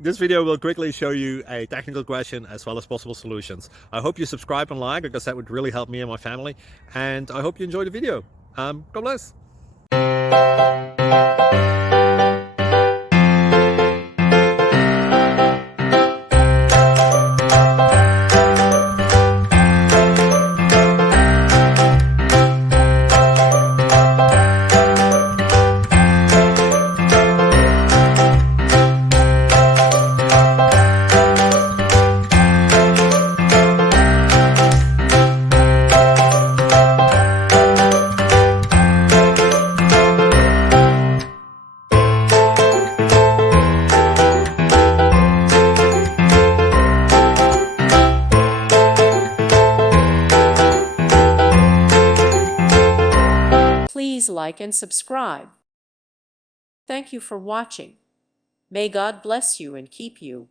This video will quickly show you a technical question as well as possible solutions. I hope you subscribe and like, because that would really help me and my family. And I hope you enjoy the video. God bless. Please like and subscribe. Thank you for watching. May God bless you and keep you.